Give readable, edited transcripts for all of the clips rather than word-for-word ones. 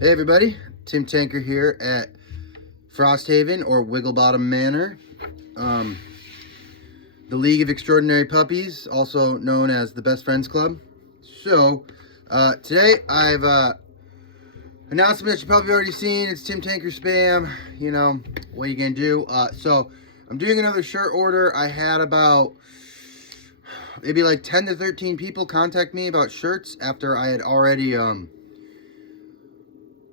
Hey everybody, Tim Tanker here at Frosthaven or Wigglebottom Manor, the League of Extraordinary Puppies, also known as the Best Friends Club. So today I've announcement that you've probably already seen. It's Tim Tanker spam. You know what are you gonna do? So I'm doing another shirt order. I had about maybe like 10 to 13 people contact me about shirts after I had already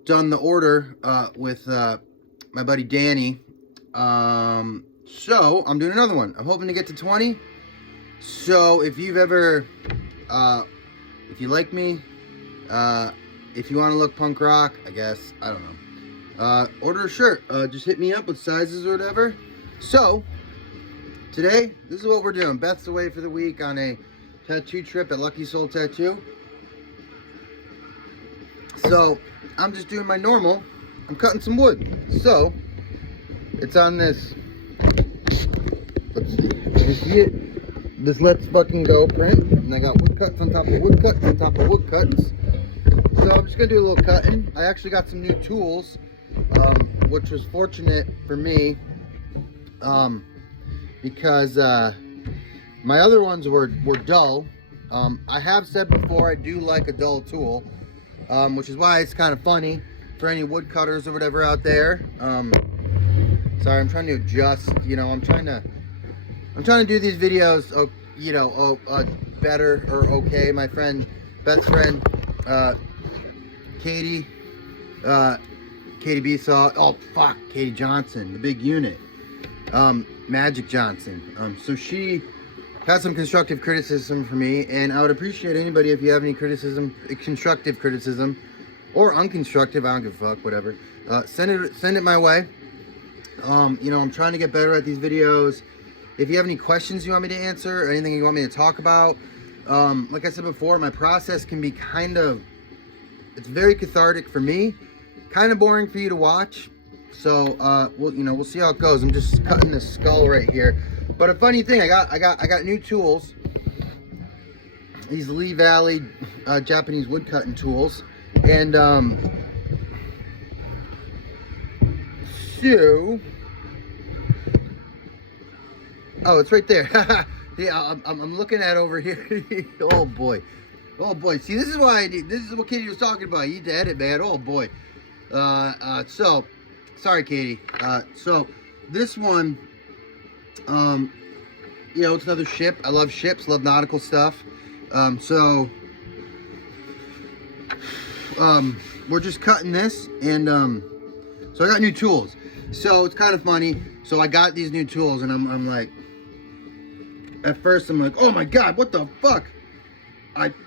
done the order with my buddy Danny. So I'm doing another one. I'm hoping to get to 20. So if you've ever, if you like me, if you want to look punk rock, I guess, I don't know, order a shirt. Just hit me up with sizes or whatever. So today, this is what we're doing. Beth's away for the week on a tattoo trip at Lucky Soul Tattoo. So I'm just doing my normal. I'm cutting some wood. So it's on this, let's see, you see it? This Let's Fucking Go print. And I got woodcuts on top of woodcuts on top of woodcuts. So I'm just gonna do a little cutting. I actually got some new tools, which was fortunate for me, because my other ones were dull. I have said before I do like a dull tool. Which is why it's kind of funny for any woodcutters or whatever out there. Sorry, I'm trying to adjust. You know, I'm trying to do these videos, you know, better or okay. My friend, best friend, Katie Besaw. Oh fuck, Katie Johnson, the big unit, Magic Johnson. So she had some constructive criticism for me, and I would appreciate anybody, if you have any criticism, constructive criticism, or unconstructive, I don't give a fuck, whatever. Send it my way. You know, I'm trying to get better at these videos. If you have any questions you want me to answer, or anything you want me to talk about, like I said before, my process can be it's very cathartic for me, kind of boring for you to watch. So, we'll see how it goes. I'm just cutting this skull right here. But a funny thing, I got new tools. These Lee Valley Japanese woodcutting tools, and so, oh, it's right there. Yeah, I'm looking at over here. Oh boy, See, this is why this is what Katie was talking about. You need to edit, man. Oh boy. So, sorry, Katie. So this one. You know, it's another ship. I love ships, love nautical stuff. So we're just cutting this, and so I got new tools. So it's kind of funny. So I got these new tools, and I'm like, at first I'm like, oh my god, what the fuck?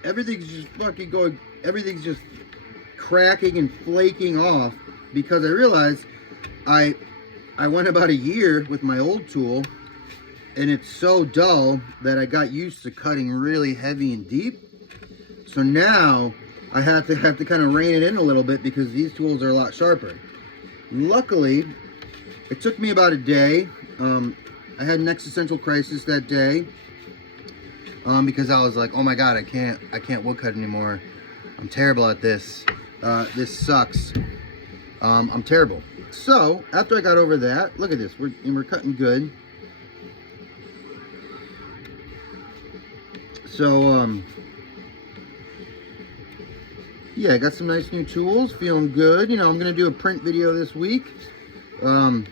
Everything's just fucking going. Everything's just cracking and flaking off, because I realized I went about a year with my old tool, and it's so dull that I got used to cutting really heavy and deep. So now I have to kind of rein it in a little bit, because these tools are a lot sharper. Luckily, it took me about a day. I had an existential crisis that day, because I was like, oh my god, I can't woodcut anymore. I'm terrible at this. This sucks. I'm terrible. So after I got over that, look at this. We're cutting good. So, yeah, I got some nice new tools, feeling good. You know, I'm going to do a print video this week. And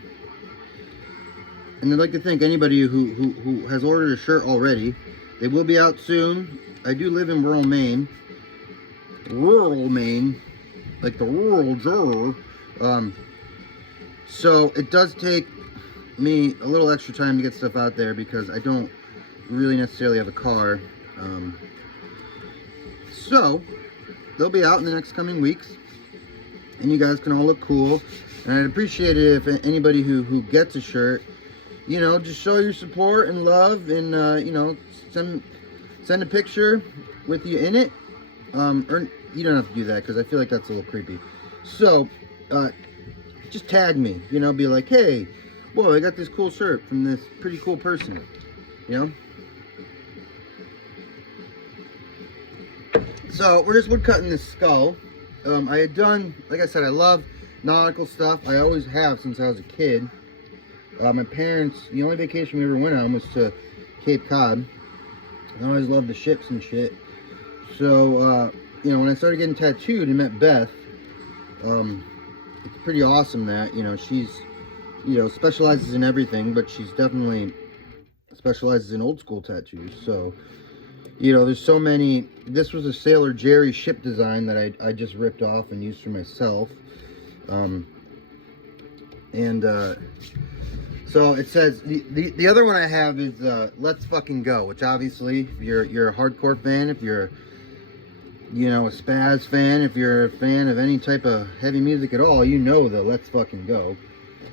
I'd like to thank anybody who has ordered a shirt already. They will be out soon. I do live in rural Maine, like the rural juror. So it does take me a little extra time to get stuff out there, because I don't really necessarily have a car. So they'll be out in the next coming weeks, and you guys can all look cool. And I'd appreciate it if anybody who gets a shirt, you know, just show your support and love, and you know, send a picture with you in it. Or you don't have to do that, because I feel like that's a little creepy. So just tag me, you know, be like, hey, whoa, I got this cool shirt from this pretty cool person, you know. So we're just woodcutting this skull. I had done, like I said, I love nautical stuff. I always have since I was a kid. My parents, the only vacation we ever went on was to Cape Cod. I always loved the ships and shit. So, you know, when I started getting tattooed and met Beth, it's pretty awesome that, you know, she's, you know, specializes in everything, but she's definitely specializes in old school tattoos. So, you know, there's so many. This was a Sailor Jerry ship design that I just ripped off and used for myself. So it says, the other one I have is Let's Fucking Go, which obviously, if you're a hardcore fan, if you're, you know, a spaz fan, if you're a fan of any type of heavy music at all, you know the Let's Fucking Go.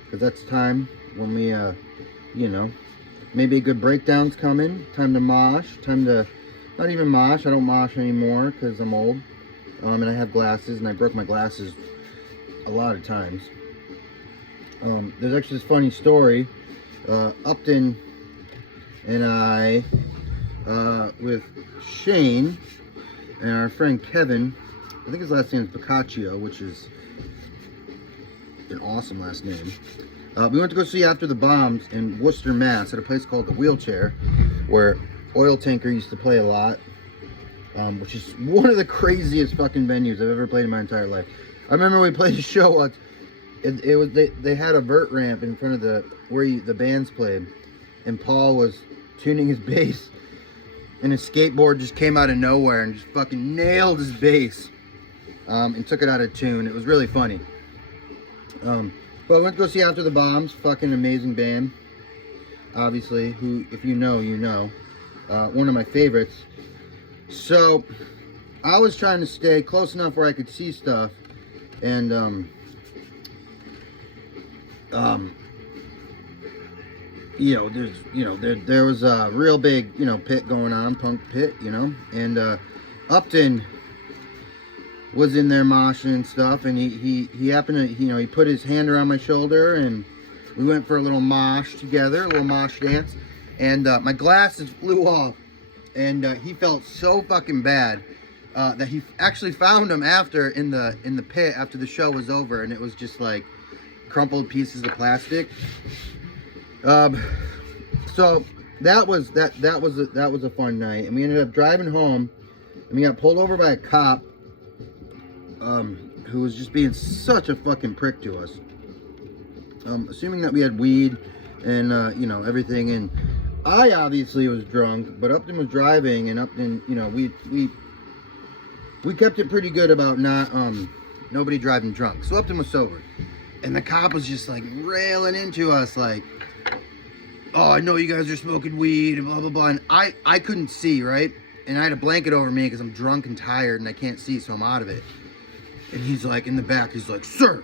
Because that's time when we, you know, maybe a good breakdown's coming, time to mosh, time to, not even mosh, I don't mosh anymore because I'm old, and I have glasses, and I broke my glasses a lot of times. There's actually this funny story. Upton and I, with Shane and our friend Kevin, I think his last name is Boccaccio, which is an awesome last name. We went to go see After the Bombs in Worcester, Mass, at a place called The Wheelchair, where Oil Tanker used to play a lot, which is one of the craziest fucking venues I've ever played in my entire life. I remember we played a show once. It was they had a vert ramp in front of the bands played, and Paul was tuning his bass, and his skateboard just came out of nowhere and just fucking nailed his bass, and took it out of tune. It was really funny. But I went to go see After the Bombs, fucking amazing band, obviously, who, if you know, you know, one of my favorites. So I was trying to stay close enough where I could see stuff, and you know, there was a real big, you know, pit going on, punk pit, you know, and Upton was in there moshing and stuff, and he happened to, you know, he put his hand around my shoulder, and we went for a little mosh together, a little mosh dance, and my glasses flew off, and he felt so fucking bad that he actually found them after in the pit after the show was over, and it was just like crumpled pieces of plastic. So that was a fun night, and we ended up driving home, and we got pulled over by a cop who was just being such a fucking prick to us, assuming that we had weed and you know, everything. And I obviously was drunk, but Upton was driving, and Upton, you know, we kept it pretty good about not nobody driving drunk. So Upton was sober, and the cop was just like railing into us like, oh, I know you guys are smoking weed and blah blah blah, and I couldn't see, right, and I had a blanket over me because I'm drunk and tired and I can't see, so I'm out of it. And he's like, in the back, he's like, sir,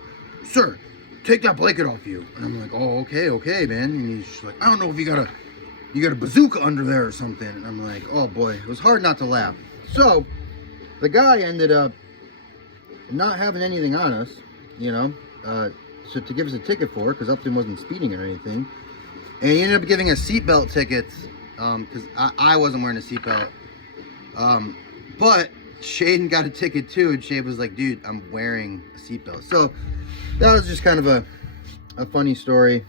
take that blanket off you. And I'm like, oh, okay, man. And he's just like, I don't know if you got a bazooka under there or something. And I'm like, oh boy, it was hard not to laugh. So the guy ended up not having anything on us, you know, so to give us a ticket for it, because Upton wasn't speeding or anything. And he ended up giving us seatbelt tickets, because I wasn't wearing a seatbelt. But Shaden got a ticket too, and Shaden was like, dude, I'm wearing a seatbelt. So that was just kind of a funny story,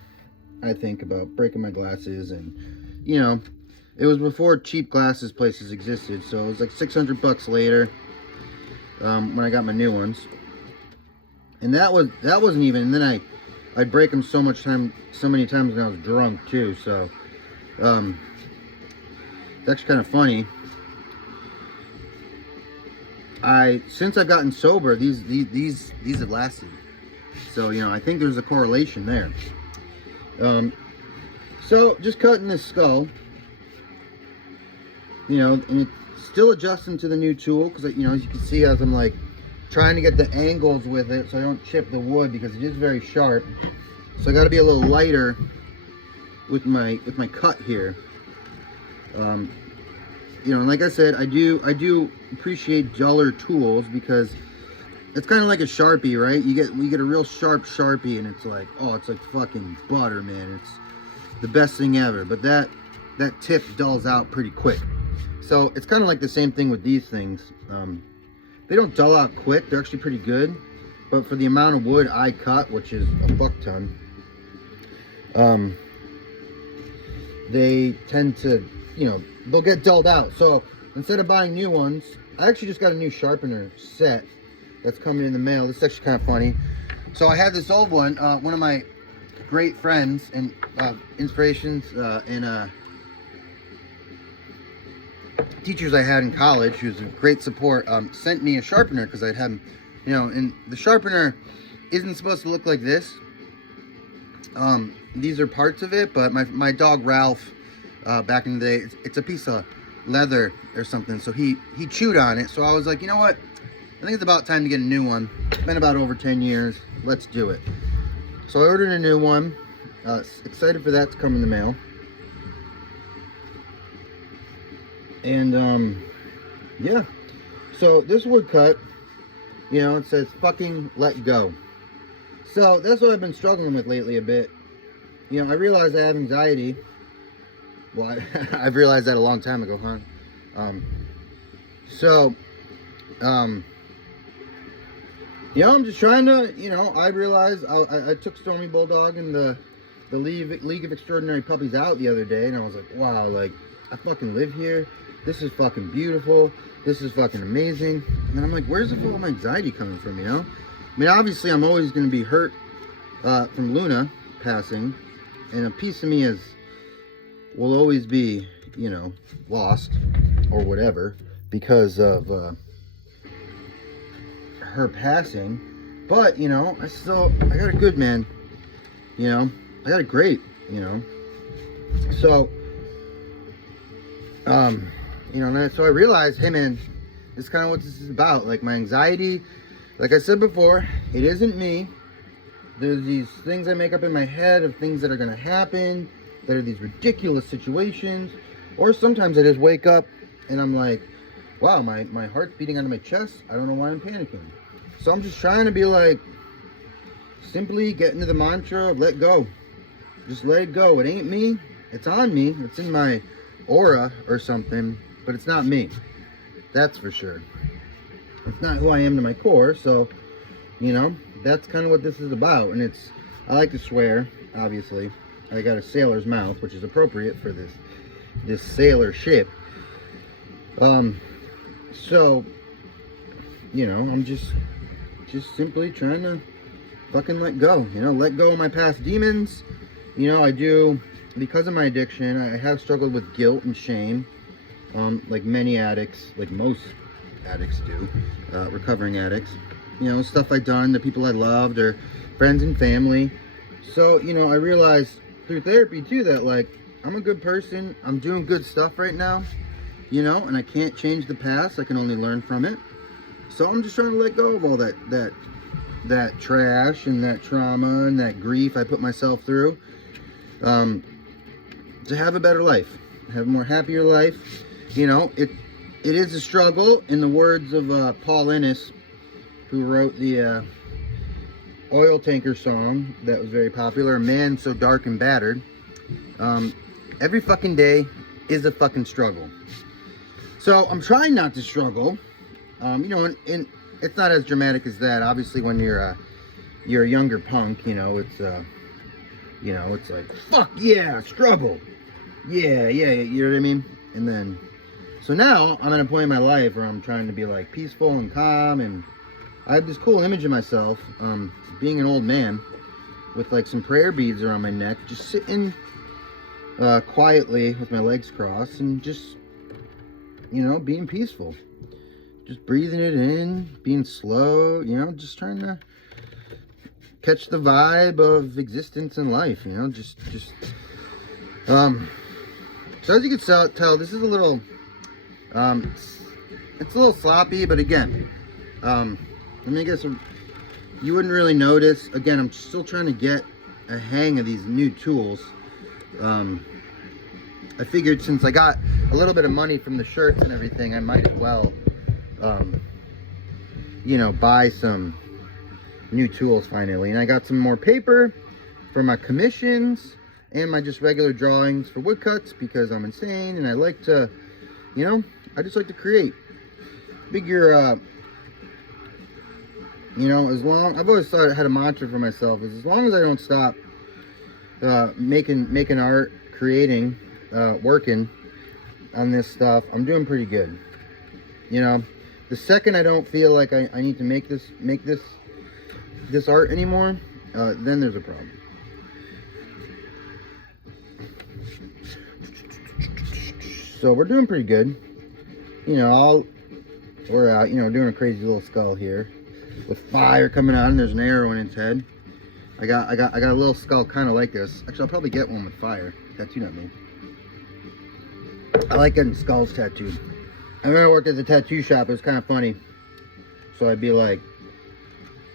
I think, about breaking my glasses. And, you know, it was before cheap glasses places existed, so it was like $600 later when I got my new ones. And that wasn't even, and then I'd break them so many times when I was drunk too. So it's actually kind of funny. Since I've gotten sober, these have lasted. So, you know, I think there's a correlation there. So just cutting this skull, you know, and it's still adjusting to the new tool, because, you know, as you can see, as I'm like trying to get the angles with it so I don't chip the wood, because it is very sharp. So I got to be a little lighter with my cut here. You know, and like I said, I do appreciate duller tools, because it's kind of like a Sharpie, right? We get a real sharp Sharpie, and it's like, oh, it's like fucking butter, man. It's the best thing ever. But that tip dulls out pretty quick. So it's kind of like the same thing with these things. They don't dull out quick. They're actually pretty good. But for the amount of wood I cut, which is a buck ton, they tend to, you know, they'll get dulled out. So instead of buying new ones, I actually just got a new sharpener set that's coming in the mail. This is actually kind of funny. So I had this old one. One of my great friends and inspirations and teachers I had in college, who was a great support, sent me a sharpener because I'd had, you know, and the sharpener isn't supposed to look like this. These are parts of it, but my dog Ralph, back in the day, it's a piece of leather or something, so he chewed on it. So I was like, you know what, I think it's about time to get a new one. It's been about over 10 years. Let's do it. So I ordered a new one. Excited for that to come in the mail. And yeah, so this woodcut, you know, it says fucking let go. So that's what I've been struggling with lately a bit. You know, I realized I have anxiety. Well, I've realized that a long time ago, huh? You know, I'm just trying to, you know, I realized I took Stormy Bulldog and the League of Extraordinary Puppies out the other day, and I was like, wow, like, I fucking live here. This is fucking beautiful. This is fucking amazing. And then I'm like, where's all my anxiety coming from, you know? I mean, obviously, I'm always going to be hurt from Luna passing, and a piece of me will always be, you know, lost or whatever because of her passing. But, you know, I got a good man, you know, I got a great, you know. So, you know, and so I realized, hey man, this is kind of what this is about. Like, my anxiety, like I said before, it isn't me. There's these things I make up in my head of things that are going to happen, that are these ridiculous situations. Or sometimes I just wake up and I'm like, wow, my heart's beating out of my chest. I don't know why I'm panicking. So I'm just trying to be like, simply get into the mantra of let go. Just let it go. It ain't me. It's on me. It's in my aura or something, but it's not me. That's for sure. It's not who I am to my core. So, you know, that's kind of what this is about. And I like to swear, obviously. I got a sailor's mouth, which is appropriate for this sailor ship. So, you know, I'm just simply trying to fucking let go, you know, let go of my past demons. You know, I do, because of my addiction, I have struggled with guilt and shame, like many addicts, like most addicts do, recovering addicts. You know, stuff I've done to people I loved or friends and family. So, you know, I realized through therapy too that, like, I'm a good person. I'm doing good stuff right now, you know, and I can't change the past. I can only learn from it. So I'm just trying to let go of all that trash and that trauma and that grief I put myself through, to have a better life, have a more happier life. You know, it is a struggle, in the words of Paul Ennis, who wrote the oil tanker song that was very popular, "A Man So Dark and Battered." Every fucking day is a fucking struggle. So I'm trying not to struggle. You know, and it's not as dramatic as that. Obviously, when you're a younger punk, you know, it's like, fuck yeah, struggle. Yeah, you know what I mean? And then, so now I'm at a point in my life where I'm trying to be like peaceful and calm, and I have this cool image of myself, being an old man with like some prayer beads around my neck, just sitting quietly with my legs crossed and just, you know, being peaceful. Just breathing it in, being slow, you know, just trying to catch the vibe of existence and life, you know, just so as you can tell, this is a little, it's a little sloppy, but again, I mean, I guess you wouldn't really notice. Again, I'm still trying to get a hang of these new tools. I figured since I got a little bit of money from the shirts and everything, I might as well, you know, buy some new tools finally. And I got some more paper for my commissions and my just regular drawings for woodcuts, because I'm insane and I like to, you know, I just like to create. Figure You know, I've always thought I had a mantra for myself is as long as I don't stop making art, creating, working on this stuff, I'm doing pretty good. You know, the second I don't feel like I need to make this art anymore, then there's a problem. So we're doing pretty good. You know, we're out, you know, doing a crazy little skull here with fire coming out and there's an arrow in its head. I got a little skull kind of like this. Actually, I'll probably get one with fire tattooed on me. I like getting skulls tattooed. I remember I worked at the tattoo shop. It was kind of funny. So I'd be like,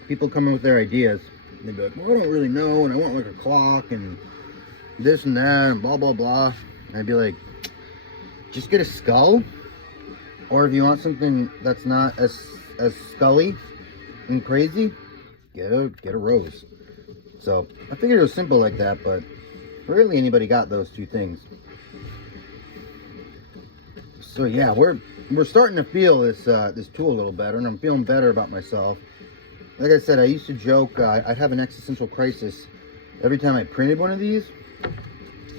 people come in with their ideas. And they'd be like, well, I don't really know, and I want like a clock and this and that and blah blah blah. And I'd be like, just get a skull, or if you want something that's not as scully and crazy, get a rose. So I figured it was simple like that, but rarely anybody got those two things. So yeah, we're starting to feel this tool a little better, and I'm feeling better about myself. Like I said, I used to joke I'd have an existential crisis every time I printed one of these,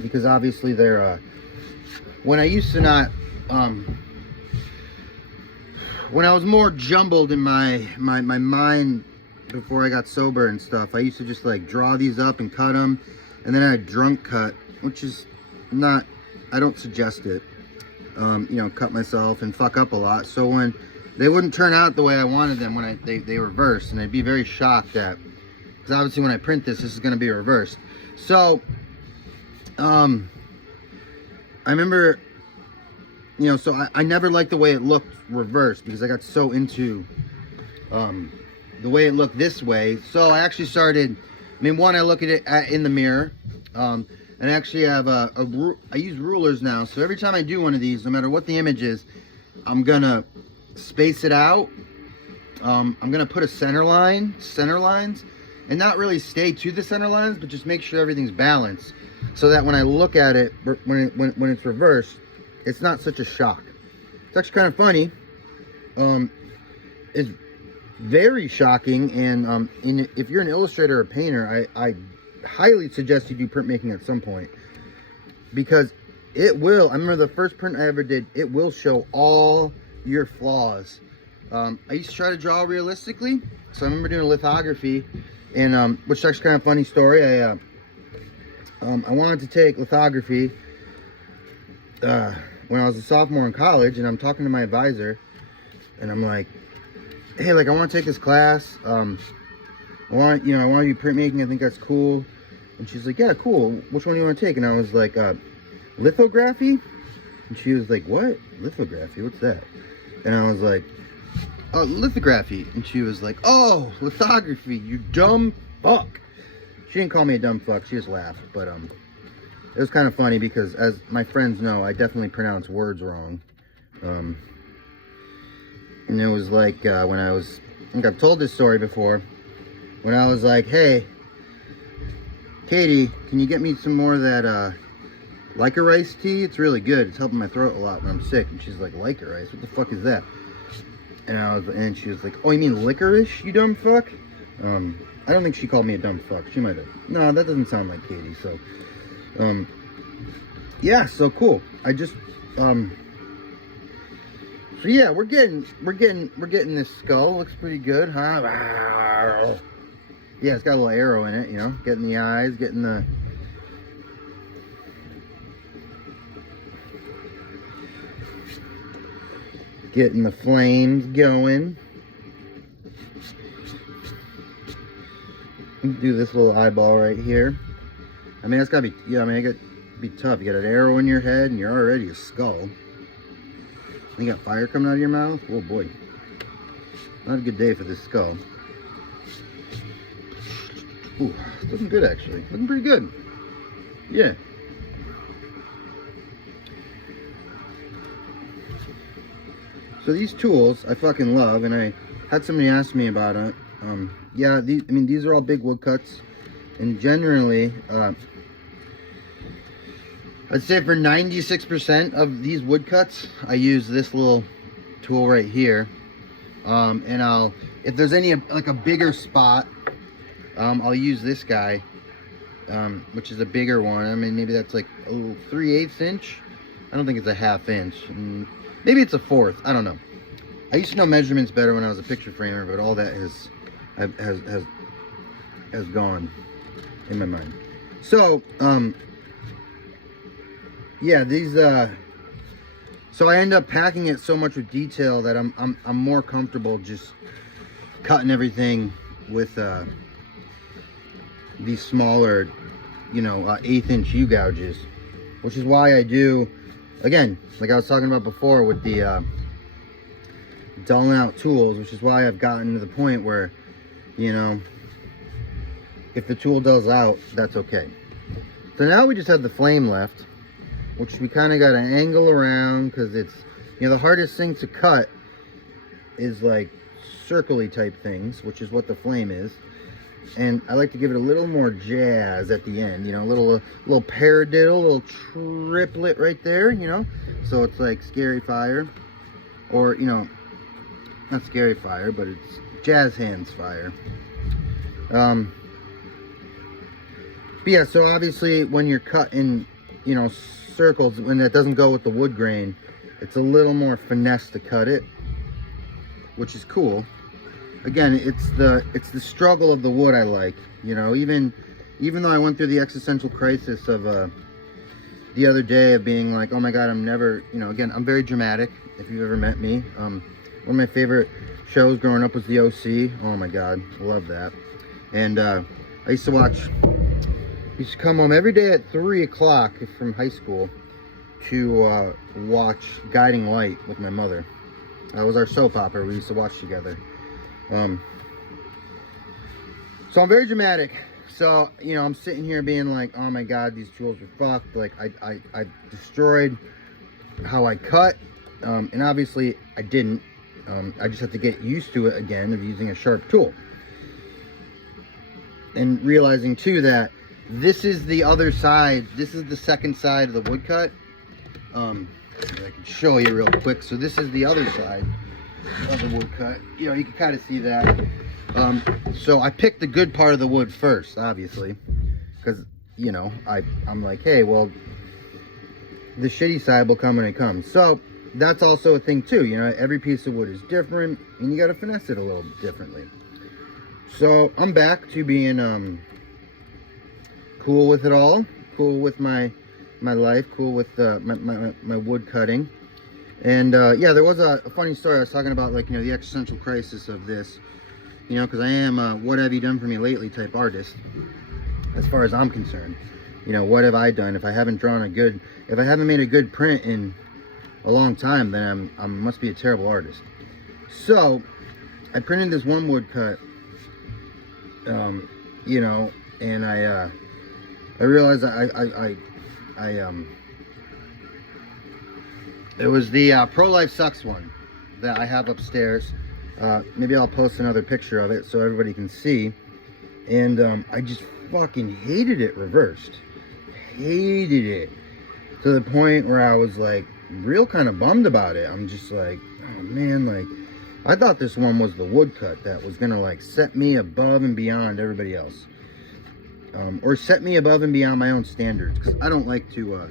because obviously they're when I used to not when I was more jumbled in my mind before I got sober and stuff, I used to just like draw these up and cut them, and then I'd drunk cut, which is not, I don't suggest it. You know, cut myself and fuck up a lot. So when they wouldn't turn out the way I wanted them, when they reversed, and I'd be very shocked at, because obviously when I print this is going to be reversed. So I remember, you know, so I never liked the way it looked reversed, because I got so into the way it looked this way. So I actually started, I mean, one, I look at it in the mirror, and actually I have I use rulers now, so every time I do one of these, no matter what the image is, I'm gonna space it out. I'm gonna put a center lines, and not really stay to the center lines, but just make sure everything's balanced, so that when I look at it, when it's reversed, it's not such a shock. It's actually kind of funny. It's very shocking, and if you're an illustrator or painter, I highly suggest you do printmaking at some point, because it will, I remember the first print I ever did, it will show all your flaws. I used to try to draw realistically, so I remember doing a lithography, and which is actually kind of a funny story. I wanted to take lithography when I was a sophomore in college, and I'm talking to my advisor, and I'm like, hey, like, I want to take this class. I want to be printmaking. I think that's cool. And she's like, yeah, cool. Which one do you want to take? And I was like, lithography? And she was like, what? Lithography? What's that? And I was like, oh, lithography. And she was like, oh, lithography, you dumb fuck. She didn't call me a dumb fuck. She just laughed. But it was kind of funny, because as my friends know, I definitely pronounce words wrong. And it was like when I was, I think I've told this story before, when I was like, hey, Katie, can you get me some more of that licorice tea? It's really good. It's helping my throat a lot when I'm sick. And she's like, licorice? What the fuck is that? And she was like, oh, you mean licorice, you dumb fuck? I don't think she called me a dumb fuck. She might have. No, that doesn't sound like Katie. So, yeah, so cool. I just, so yeah, we're getting this skull. Looks pretty good, huh? Yeah, it's got a little arrow in it, you know, getting the eyes, getting the flames going. Do this little eyeball right here. I mean, that's gotta be, yeah, I mean, it gotta be tough. You got an arrow in your head and you're already a skull. You got fire coming out of your mouth? Oh boy. Not a good day for this skull. Ooh, it's looking good actually. Looking pretty good. Yeah. So these tools I fucking love, and I had somebody ask me about it. Yeah, these are all big woodcuts, and generally, I'd say for 96% of these woodcuts, I use this little tool right here, and if there's any like a bigger spot, I'll use this guy, which is a bigger one. I mean, maybe that's like a 3/8 inch. I don't think it's a 1/2 inch. Maybe it's a 1/4. I don't know. I used to know measurements better when I was a picture framer, but all that has gone in my mind. So, yeah, these. So I end up packing it so much with detail that I'm more comfortable just cutting everything with these smaller, you know, 1/8 inch U gouges, which is why I do, again, like I was talking about before with the dulling out tools, which is why I've gotten to the point where, you know, if the tool dulls out, that's okay. So now we just have the flame left, which we kind of got to angle around because it's, you know, the hardest thing to cut is like circly type things, which is what the flame is. And I like to give it a little more jazz at the end, you know, a little paradiddle, a little triplet right there, you know. So it's like scary fire, or, you know, not scary fire, but it's jazz hands fire. But yeah, so obviously when you're cutting, you know, circles, when that doesn't go with the wood grain, it's a little more finesse to cut it, which is cool. Again, it's the struggle of the wood I like, you know. Even though I went through the existential crisis of the other day of being like, oh my god, I'm never, you know, again, I'm very dramatic if you've ever met me. One of my favorite shows growing up was the OC. Oh my god, love that. And I used to come home every day at 3 o'clock from high school to watch Guiding Light with my mother. That was our soap opera we used to watch together. So I'm very dramatic. So, you know, I'm sitting here being like, oh my god, these tools are fucked. Like, I destroyed how I cut. And obviously I didn't. I just have to get used to it again of using a sharp tool. And realizing too that this is the other side. This is the second side of the woodcut. I can show you real quick. So this is the other side of the woodcut. You know, you can kind of see that. So I picked the good part of the wood first, obviously, because, you know, I'm like, hey, well, the shitty side will come when it comes. So that's also a thing too. You know, every piece of wood is different, and you got to finesse it a little differently. So I'm back to being cool with it all, cool with my life, cool with my wood cutting. And yeah, there was a funny story. I was talking about, like, you know, the existential crisis of this, you know, because I am a what have you done for me lately type artist, as far as I'm concerned. You know, what have I done? If I haven't made a good print in a long time, then I must be a terrible artist. So I printed this one woodcut, you know, and I realized it was the Pro-Life Sucks one that I have upstairs. Maybe I'll post another picture of it so everybody can see. And I just fucking hated it reversed. Hated it. To the point where I was like real kind of bummed about it. I'm just like, oh man, like, I thought this one was the woodcut that was gonna like set me above and beyond everybody else. Or set me above and beyond my own standards. Because I don't like to,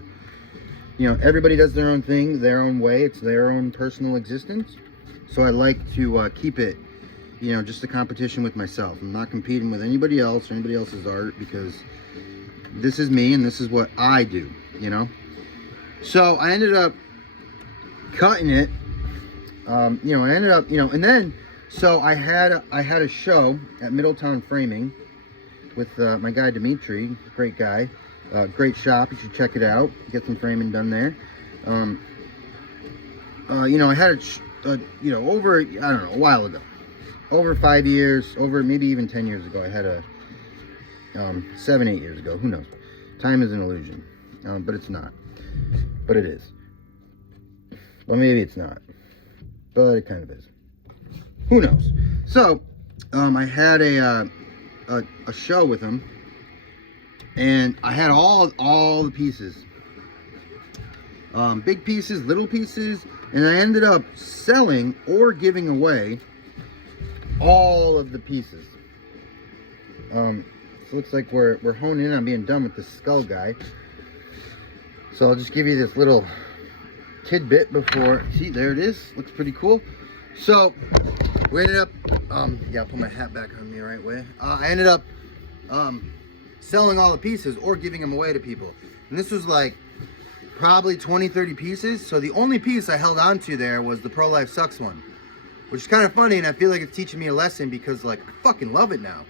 you know, everybody does their own thing, their own way. It's their own personal existence. So I like to keep it, you know, just a competition with myself. I'm not competing with anybody else or anybody else's art, because this is me and this is what I do, you know. So I ended up cutting it, you know, I ended up, you know, and then, so I had a show at Middletown Framing with my guy Dimitri, great guy, great shop. You should check it out. Get some framing done there. You know, I had you know, over, I don't know, a while ago, over 5 years, over maybe even 10 years ago. I had a 7, 8 years ago. Who knows? Time is an illusion, but it's not. But it is. Well, maybe it's not, but it kind of is. Who knows? So I had a show with him, and I had all the pieces, big pieces, little pieces, and I ended up selling or giving away all of the pieces. So it looks like we're honing in on being done with the skull guy. So I'll just give you this little tidbit before. See, there it is. Looks pretty cool. So we ended up, yeah, I'll put my hat back on the right way. I ended up selling all the pieces or giving them away to people. And this was like probably 20, 30 pieces. So the only piece I held on to there was the Pro Life Sucks one, which is kind of funny. And I feel like it's teaching me a lesson because like I fucking love it now.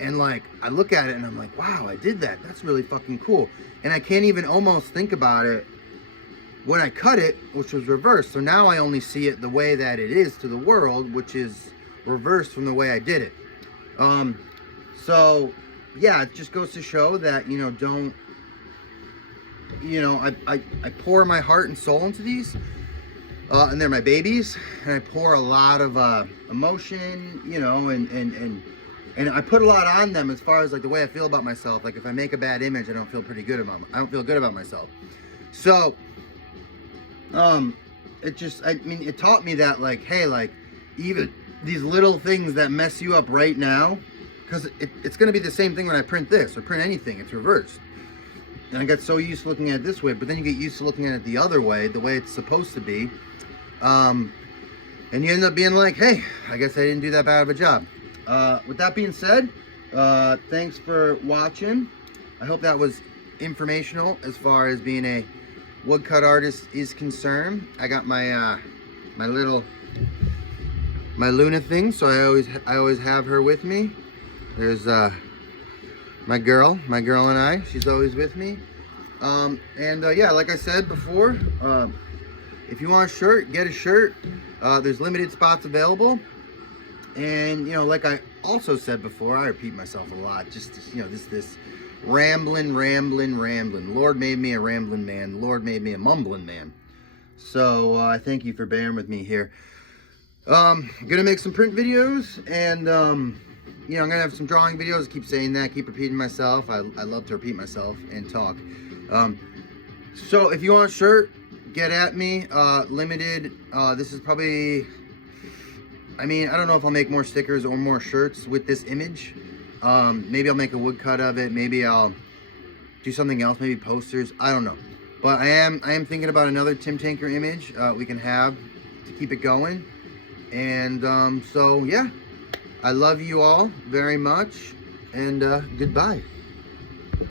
And like, I look at it and I'm like, wow, I did that. That's really fucking cool. And I can't even almost think about it when I cut it, which was reversed. So now I only see it the way that it is to the world, which is reversed from the way I did it. So yeah, it just goes to show that, you know, don't, you know, I pour my heart and soul into these, and they're my babies, and I pour a lot of emotion, you know, and I put a lot on them as far as like the way I feel about myself. Like if I make a bad image, I don't feel good about myself. So it just, I mean, it taught me that like, hey, like even these little things that mess you up right now, because it's going to be the same thing when I print this or print anything, it's reversed. And I got so used to looking at it this way, but then you get used to looking at it the other way, the way it's supposed to be. And you end up being like, hey, I guess I didn't do that bad of a job. With that being said, thanks for watching. I hope that was informational as far as being a woodcut artist is concerned. I got my my Luna thing, so I always have her with me. There's my girl and I. She's always with me. Yeah, like I said before, if you want a shirt, get a shirt. There's limited spots available. And, you know, like I also said before, I repeat myself a lot, just, you know, this rambling. Lord made me a rambling man. Lord made me a mumbling man. So, I thank you for bearing with me here. I'm going to make some print videos, and, you know, I'm going to have some drawing videos. I keep saying that, keep repeating myself. I love to repeat myself and talk. So, if you want a shirt, get at me. Limited. This is probably... I mean, I don't know if I'll make more stickers or more shirts with this image. Maybe I'll make a woodcut of it. Maybe I'll do something else. Maybe posters. I don't know. But I am thinking about another Tim Tinker image we can have to keep it going. And so, yeah. I love you all very much. And goodbye.